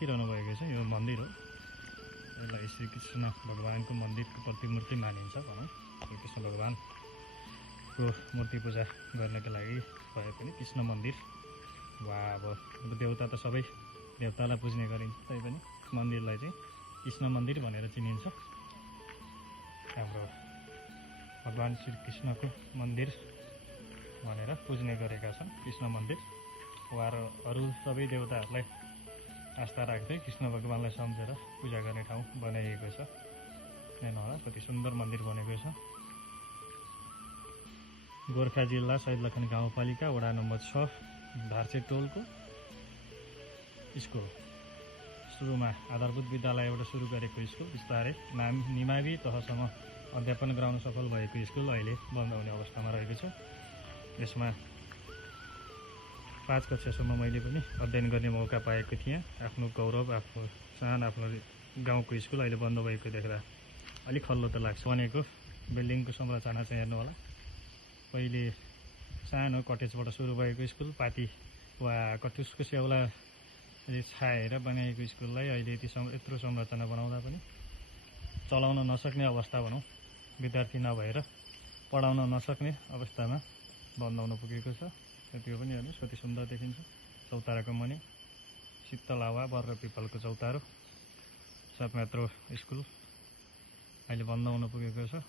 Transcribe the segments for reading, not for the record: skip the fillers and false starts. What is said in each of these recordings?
देखिरहनु भएको छ यो मन्दिर हो। यसलाई श्री कृष्ण भगवानको मन्दिरको प्रतिमूर्ति मानिन्छ भनौँ। श्री कृष्ण भगवानको मूर्ति पूजा गर्नको लागि भए पनि कृष्ण मन्दिर वा अब देवता त सबै देवतालाई पुज्ने गरिन्छ, तैपनि मन्दिरलाई चाहिँ कृष्ण मन्दिर भनेर चिनिन्छ। हाम्रो भगवान श्री कृष्णको मन्दिर भनेर पुज्ने गरेका छन् कृष्ण मन्दिर। उहाँहरू अरू सबै देवताहरूलाई आस्था राख्दै कृष्ण भगवानलाई सम्झेर पूजा गर्ने ठाउँ बनाइएको छ। हेर्नुहोला कति सुन्दर मन्दिर बनेको छ। गोर्खा जिल्ला सैदलखानी गाउँपालिका वडा नम्बर 6 धार्चे टोलको स्कुल। सुरुमा आधारभूत विद्यालयबाट सुरु गरेको स्कुल बिस्तारै निमावि तहसम्म अध्यापन गराउन सफल भएको स्कुल अहिले बन्द हुने अवस्थामा रहेको छ। यसमा 5 कक्षासम्म मैले पनि अध्ययन गर्ने मौका पाएको थिएँ। आफ्नो गौरव, आफ्नो शान, आफ्नो गाउँको स्कुल अहिले बन्द भएको देख्दा अलिक खल्लो त लाग्छ। बनेको बिल्डिङको संरचना चाहिँ हेर्नु होला। पहिले सानो कटेजबाट सुरु भएको स्कुल, पाती वा कटुसको स्याउला छाएर बनाएको स्कुललाई अहिले यत्रो संरचना बनाउँदा पनि चलाउन नसक्ने अवस्था भनौँ, विद्यार्थी नभएर पढाउन नसक्ने अवस्थामा बन्द हुन पुगेको छ। त्यो पनि हेर्नुहोस् कति सुन्दर देखिन्छ। चौताराको मुनि शीतल हावा, बर पिपलको चौतारो, सबमात्रो स्कुल अहिले बन्द हुन पुगेको छ।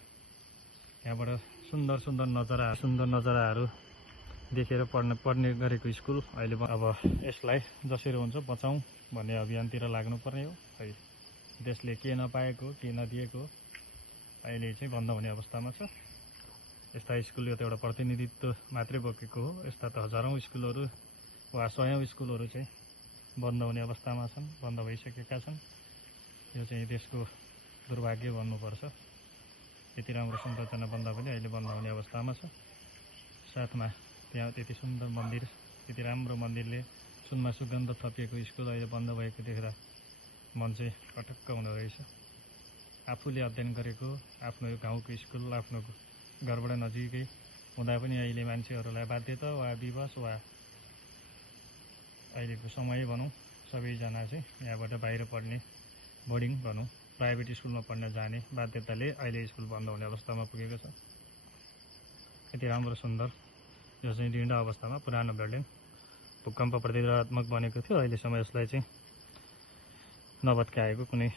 यहाँबाट सुन्दर नजराहरू देखेर पढ्ने गरेको स्कुल अहिले अब यसलाई जसरी हुन्छ बचाउँ भन्ने अभियानतिर लाग्नुपर्ने हो। है देशले के नपाएको, के नदिएको अहिले चाहिँ बन्द हुने अवस्थामा छ। यस्ता स्कुल यो त एउटा प्रतिनिधित्व मात्रै बोकेको हो। यस्ता त हजारौँ स्कुलहरू वा सयौँ स्कुलहरू चाहिँ बन्द हुने अवस्थामा छन्, बन्द भइसकेका छन्। यो चाहिँ देशको दुर्भाग्य भन्नुपर्छ। यति राम्रो संरचना बन्दा पनि अहिले बन्द हुने अवस्थामा छ। साथमा त्यहाँ त्यति सुन्दर मन्दिर, त्यति राम्रो मन्दिरले सुनमा सुगन्ध थपिएको स्कुल अहिले बन्द भएको देख्दा मन चाहिँ कटक्क हुँदो रहेछ। आफूले अध्ययन गरेको आफ्नो गाउँको स्कुल आफ्नो घरबाट नजिकै हुँदा पनि अहिले मान्छेहरूलाई बाध्यता वा विवश वा अहिलेको समय भनौँ सबैजना चाहिँ यहाँबाट बाहिर पढ्ने बोर्डिङ भनौँ प्राइभेट स्कुलमा पढ्न जाने बाध्यताले अहिले स्कुल बन्द हुने अवस्थामा पुगेको छ। यति राम्रो सुन्दर यो चाहिँ जीर्ण अवस्थामा पुरानो बिल्डिङ भूकम्प प्रतिरोधात्मक बनेको थियो। अहिलेसम्म यसलाई चाहिँ नभत्काएको कुनै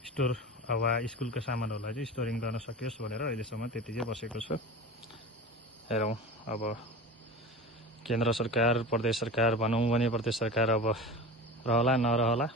स्टोर वा स्कुलका सामानहरूलाई चाहिँ स्टोरिङ गर्न सकियोस् भनेर अहिलेसम्म त्यतिकै बसेको छ। हेरौँ अब केन्द्र सरकार, प्रदेश सरकार भनौँ भने प्रदेश सरकार अब रहला नरहला